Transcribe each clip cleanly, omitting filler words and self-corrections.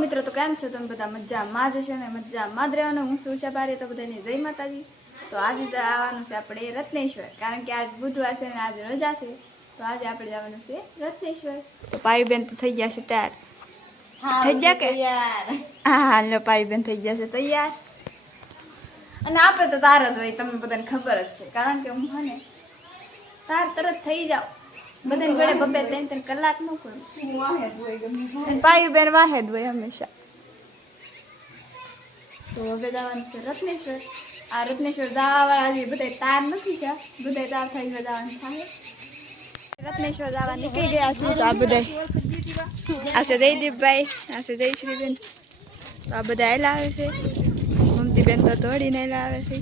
મિત્રો તો કેમ છો તમે બધા મજામાં જ છો ને મજામાં જ રહેવાનું હું છું ઉષા પારે તો બધાને જય માતાજી। તો આજે આવવાનું છે આપણે રત્નેશ્વર કારણ કે આજ બુધવાર છે ને આજે રજા છે તો આજે આપણે જવાનું છે રત્નેશ્વર। તો પાઈ બેન તો થઈ ગયા છે તૈયાર થઈ ગયા કે હા લો પાઈ બેન થઈ ગયા છે તૈયાર અને આપણે તો તાર જ હોય તમને બધાને ખબર જ છે કારણ કે હું ને તાર તરત થઈ જાવ બધાને ગળે બબે 3-3 કલાક નો કરું પાયું બેન વાહે જ હોય હંમેશા। તો હવે જવાનું છે રત્નેશ્વર। આ રત્નેશ્વર જવાવાળા હજી બધા તાર નથી છે બધા તાર થઈ જવાનું થાય રત્નેશ્વર જવા નીકળી ગયા છે। તો આ બધા આ છે જયદીપભાઈ આ છે જયશ્રીબેન તો આ બધા હેલા આવે છે મમતીબેન તો દોડીને હેલા આવે છે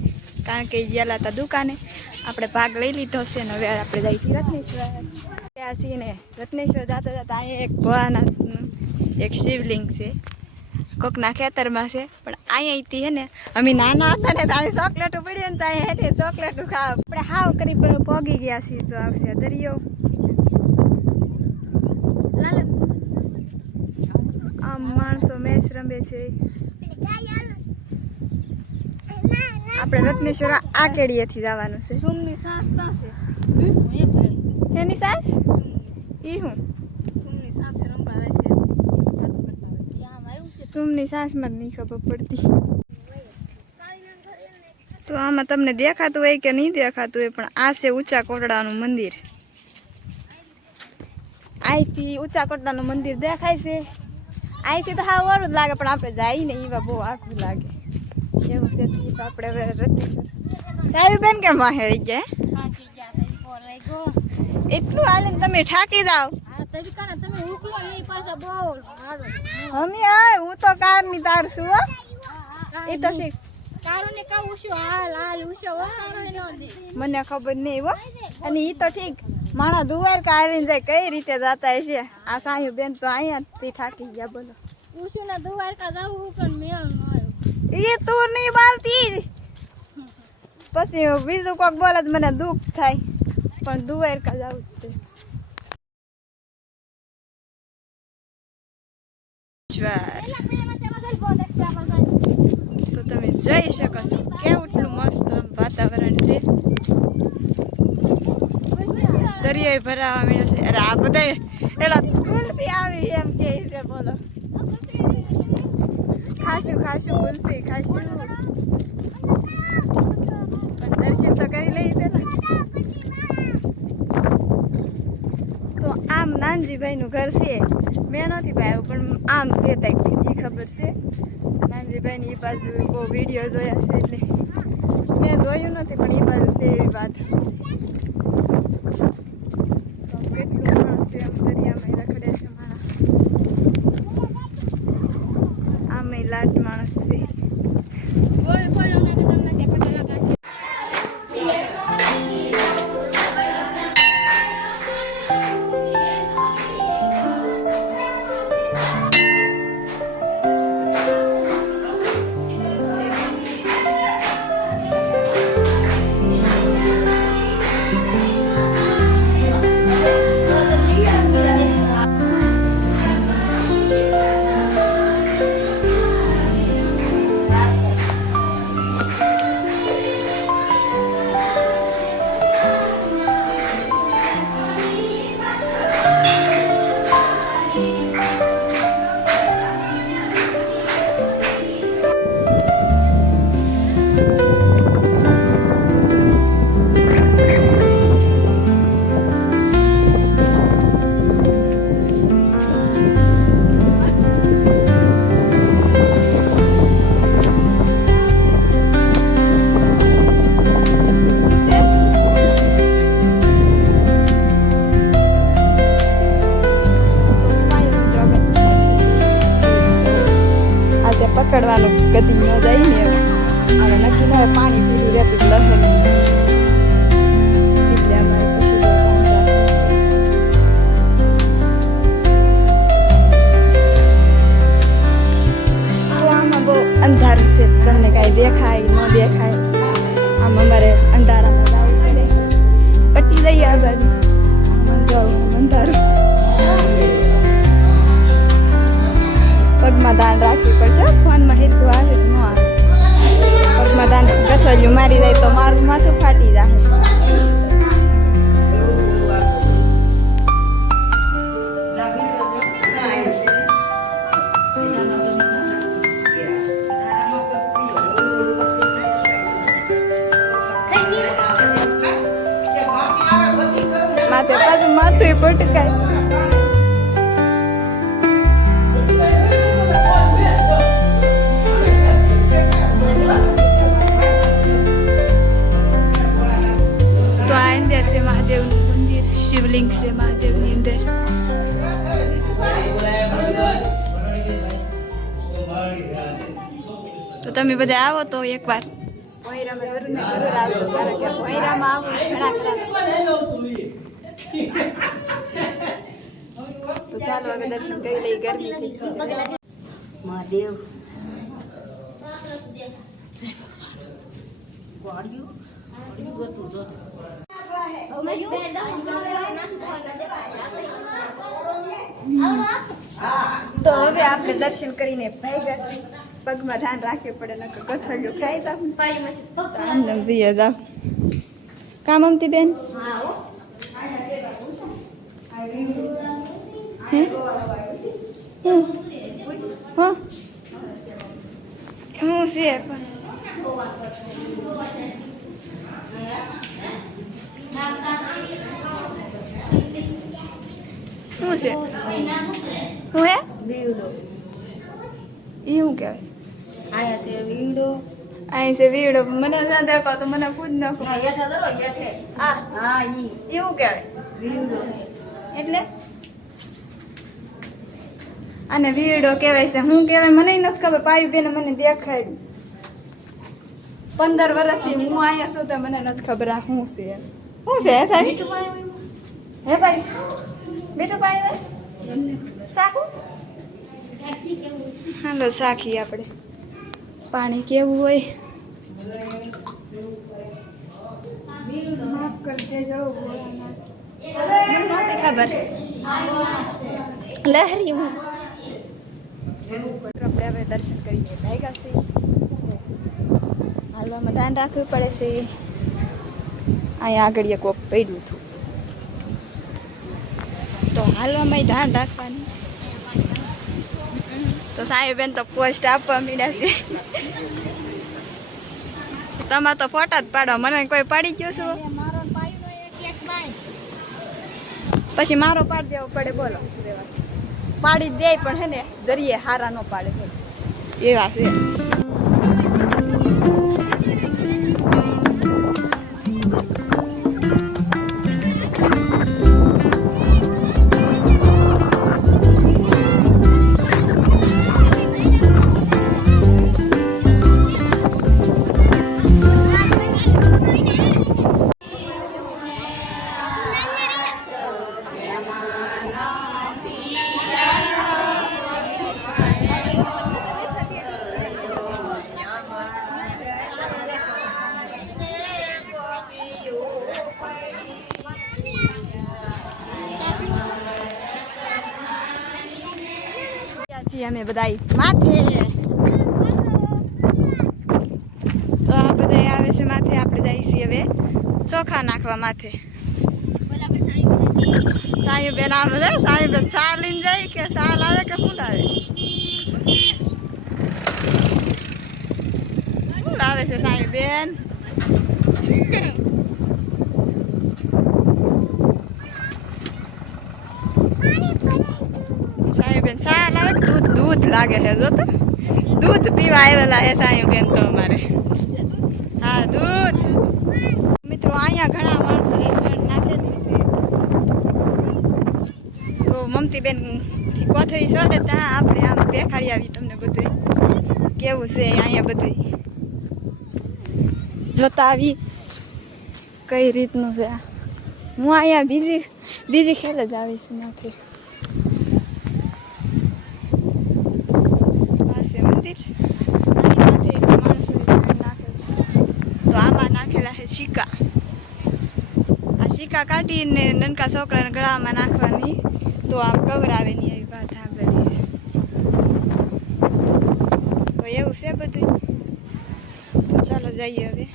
કારણ કે ગયેલા હતા દુકાને આપણે ભાગ લઈ લીધો છે ને હવે આપણે જઈએ છીએ રત્નેશ્વર। ત્યાં છીએ ને રત્નેશ્વર જતા જતા અહીંયા એક ભોળાનાથનું એક શિવલિંગ છે કોકના ખેતરમાં છે પણ અહીંયાથી હે ને અમે નાના હતા ને તો અહીં ચોકલેટો પડી ને તો અહીંયા હે ચોકલેટો ખાવા આપણે હાવ કરી પોગી ગયા છીએ। તો આવશે દરિયો આમ માણસો મેચ રમે છે આપણે રત્નેશ્વર આ કેડીએથી જવાનું છે। સુમની સાસ પાસે એની સાસ ઈ હું સુમની સાસ રંબા આવે છે સુમની સાસમાં નહીં ખબર પડતી। તો આમાં તમને દેખાતું હોય કે નહીં દેખાતું હોય પણ આ છે ઊંચા કોટડાનું મંદિર। અહીંથી ઊંચા કોટડાનું મંદિર દેખાય છે અહીંથી તો હા ઓરું જ લાગે પણ આપણે જઈએ ને એવા બહુ આખું લાગે એવું છે। તો આપણે હવે રત્નેશ્વર તારી બેન કેમ વાહે આવી ગયા એટલું હાલે તમે થાકી જાવ અમે આ હું તો કાર ની તાર છું એ તો ઠીક મને ખબર નહીં હો અને એ તો ઠીક માણા દુવાર કાઢીને જાય કઈ રીતે જતા હશે આ સાહી બેન તો અહીંયાથી થાકી ગયા બોલો દ્વારકા જવું પણ મેળ ન એ તું નહીં બાલતી પછી બીજું કોઈક બોલે તો મને દુઃખ થાય પણ દ્વારકા જવું જ છે। તો તમે જઈ શકો છો કેવટલું મસ્ત વાતાવરણ છે દરિયો ભરાવા મળ્યો છે અરે આ બધા એલા કુલ્ફી આવી એમ કે છે બોલો ખાશું ખાશું કુલ્ફી ખાશું દર્શન તો કરી લઈ પેલા। તો આમ નાનજીભાઈ નું ઘર છે મેં નથી ભાઈ પણ આમ છે ત્યાં ખબર છે નાનજીભાઈ ની એ બાજુ બહુ વિડીયો જોયા છે એટલે મેં જોયું નથી પણ એ બાજુ છે એવી વાત। તો કેટલું માણસ છે આમ દરિયામાં રખડે છે મારા આમે લાટ માણસ છે પકડવાનું ગદી ન જાય ને અને નક્કી ના પાણી પીવું રહેતું લહેર એટલે અમારે પછી તો આમાં બહુ અંધાર છે તમને કાંઈ દેખાય ન દેખાય આમ અમારે અંધારામાં જવું પડે પટી જઈએ આ બાજુ આમાં જવું અંધારું પગમાં ધાન રાખવી પડશે. ફોનમાં હેરખું આવે તો ન આવે. પગમાં ધાન ગથોલિયું મારી જાય તો મારું માથું ફાટી જાય. માથે પાછું માથું પટકાય. તો આ અંદર છે મહાદેવનું મંદિર, શિવલિંગ છે મહાદેવની અંદર. તો તમે બધા આવો તો એકવાર ભોંયરામાં જરૂર ને જરૂર આવજો, કારણ કે ભોંયરામાં આવું ઘણા ખરા. તો ચાલો હવે દર્શન કરી લઈ. ગરમી થઈ ગઈ છે. મહાદેવ તો હવે આપણે દર્શન કરીને ભાગ્યા છીએ. પગમાં ધ્યાન રાખવું પડે, નકર કથળિયું ખાઈ જાવ. આમને ભીએ જાવ. કામ અમતી બેન હે હા હું છે પણ શું છે? હું હે વીવડો એ શું કહેવાય? આયા છે વીવડો અહીં છે વીડો. મને ના દેખો તો મને પૂછ નાખો. યઠે દરો યઠે આ હા ઈ એવું કહેવાય વીવડો એટલે આને વીડો કહેવાય છે. હું કહેવાય મને નથી ખબર. પાયુ બેને મને દેખાડ્યું. 15 વર્ષથી હું અહીંયા છું તો મને નથી ખબર આ શું છે. શું છે સાહેબ? હે ભાઈ મીઠું પાણી શાકું? હાલો શાખી આપણે પાણી કેવું હોય. માફ કરી દેજો ભોળાનાથ. મને નહોતી ખબર. લહેરી હું આપણે હવે દર્શન કરીને ભાગ્યા છે. હાલવામાં ધ્યાન રાખવું પડે છે. અહીંયા આગળ એક કોક પડ્યું હતું તો હાલવામાં ધ્યાન રાખવાનું. તો સાહેબેન તો પોસ્ટ આપવા મીડ્યા છે. તમારે તો ફોટા જ પાડો. મને કોઈ પાડી ગયો છો પછી મારો પાડી દેવો પડે. બોલો પાડી દે પણ હે ને જરીએ હારા ન પાડે. બોલો એવા છે. અમે બધા માથે તો આ બધા આવે છે માથે. આપણે જઈએ છીએ હવે ચોખા નાખવા માથે. સાયુ બેન આવે છે. સાયુ બેન સા લઈને જાય કે સા લાવે કે શું લાવે? શું લાવે છે સાયુ બેન? સાયુબેન ચા લાવે કે દૂધ? દૂધ લાગે છે. જો તો દૂધ પીવા આવેલા હે સાયુબેન તો અમારે. હા દૂધ. મિત્રો અહીંયા ઘણા માણસો રેસ્ટોરન્ટ નાખે જ છે. તો મમતીબેન કોથળી છોડે ત્યાં આપણે આમ દેખાડી આવી તમને બધું કેવું છે અહીંયા. બધું જોતા આવી કઈ રીતનું છે. હું અહીંયા બીજી ખેલ જ આવીશું નથી. સિક્કા. આ સિક્કા કાઢીને નનકા છોકરાને ગળામાં નાખવાની તો આમ કવરાવે નહીં એવી વાત સાંભળીએ. એવું છે બધું. તો ચાલો જઈએ હવે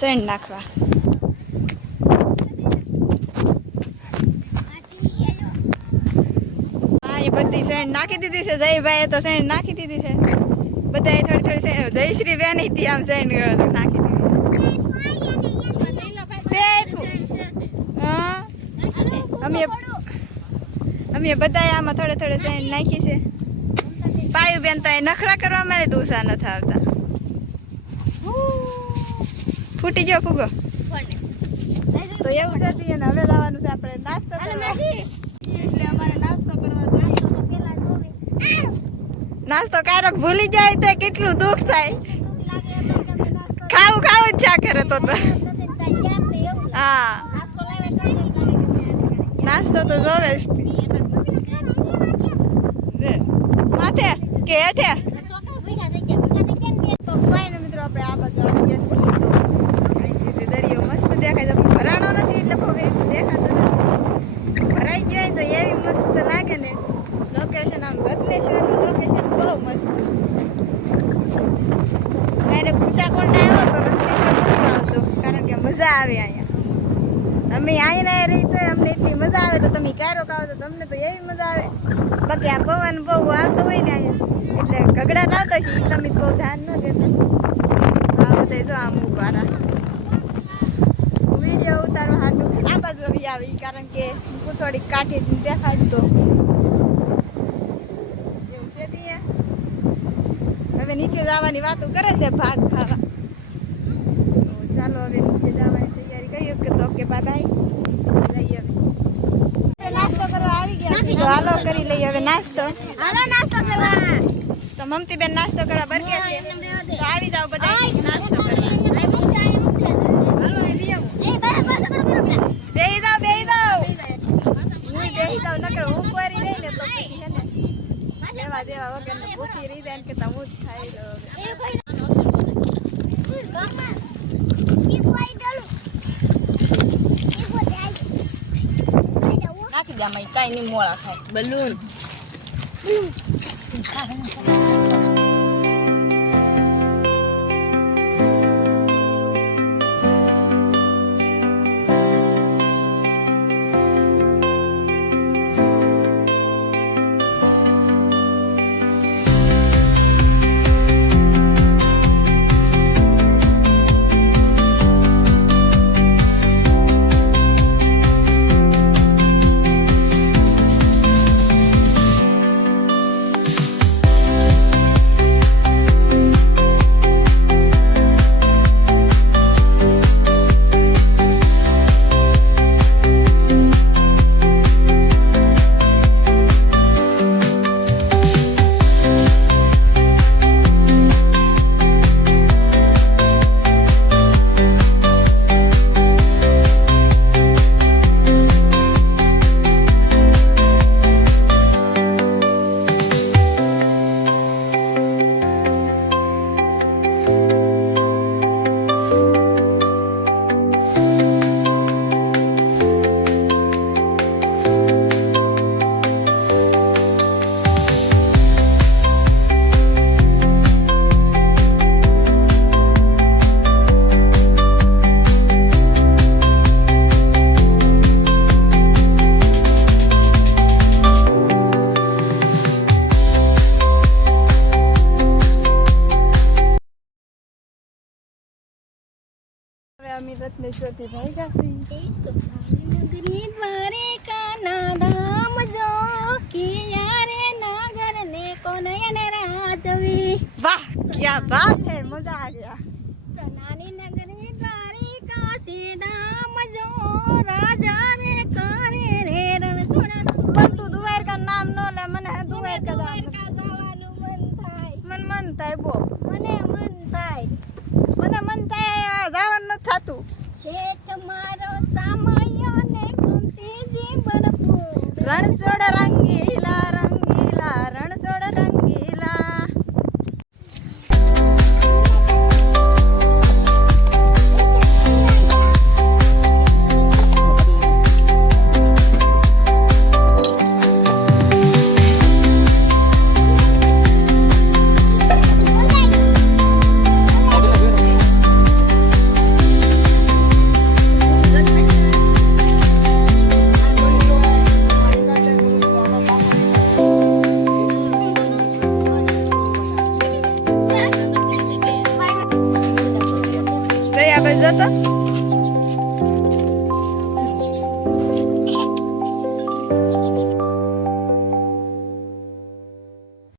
શેણ નાખવા. હા એ બધી શેણ નાખી દીધી છે. જયભાઈએ તો શેણ નાખી દીધી છે. બધાએ થોડી થોડી શેણ. જયશ્રી બેન હતી આમ શેણ નાખી દીધી. હા અમે બધાએ આમાં થોડે થોડે શેણ નાખી છે. પાયુ બેન તો એ નખરા કરવા મારે દોસા નથી આવતા. ફૂટી ગયો ફૂગો. તો એવું થતું અને હવે લાવવાનું છે આપણે નાસ્તો કરવા. એટલે અમારે નાસ્તો કરવા જાય. નાસ્તો ક્યારેક ભૂલી જાય તો કેટલું દુઃખ થાય. ખાવું ખાવું જ ચા કરે તો હા નાસ્તો તો જોવે જ માથે કે હેઠે. તો ફાઈન મિત્રો આપણે આ બાજુ આવી ગયા છીએ. દરિયો મસ્ત દેખાય છે. ભરાણો નથી એટલે બહુ દેખાતો નથી. ભરાઈ ગયો તો એવી મસ્ત લાગે ને. લોકેશન આમ રત્નેશ્વરનું લોકેશન બહુ મસ્ત. ત્યારે ઊંચા કોરડા આવ્યો તો રત્નેશ્વર આવજો કારણ કે મજા આવે અહીંયા. અમે અહીંયા રહી તો અમને એટલી મજા આવે તો તમે ક્યારેક આવો તો તમને તો એવી મજા આવે. બાકી આ પવન બહુ આવતો હોય ને અહીંયા એટલે ગગડા આવતો છે. તમે બહુ ધ્યાન ન દેતા. આ બધા જો આમ ઉભારા વિડીયો ઉતારો હાટું આ બાજુ આવી કારણ કે હું થોડીક કાઠી દેખાડતો એવું છે. હવે નીચે જવાની વાતો કરે છે ભાગ ખાવા. ચાલો હવે નીચે જવાની તૈયારી કરીએ કે તો કે બાય બાય જઈએ. નાસ્તો કરવા આવી ગયા તો હાલો કરી લઈએ હવે નાસ્તો. હાલો નાસ્તો કરવા. તો મમતી બેન નાસ્તો કરવા બરકે છે તો આવી જાવ બધા નાસ્તો કરવા. હાલો આવી આવો. બેહી જાવ બેહી જાવ. હું બેહી જાવ નકર ઉપવારી રહી ને તો પછી છે ને દેવા દેવા વગર ને ભૂખી રહી જાય ને કે હું જ ખાઈ લઉં. નાખી દે આમાં કાંઈ નહીં મોળા ખાય બલૂન. અમે રત્નેશ્વરથી ભાગ્યા છીએ. વાહ ક્યાં બાત હે મજા આ ગયા. સનાની નગરી દ્વારિકા સીધામ જો રાજા રે કરે રે રણસોડા. પણ તું દ્વારકા નામ નો લે મને દ્વારકા જવાનું મન થાય. મન થાય બહુ મને મન થાય. મને મન થાય જવાનું નથી થતું. શેઠ મારો સામાયો ને કુંતીજી ભરપૂર રણછોડ રંગી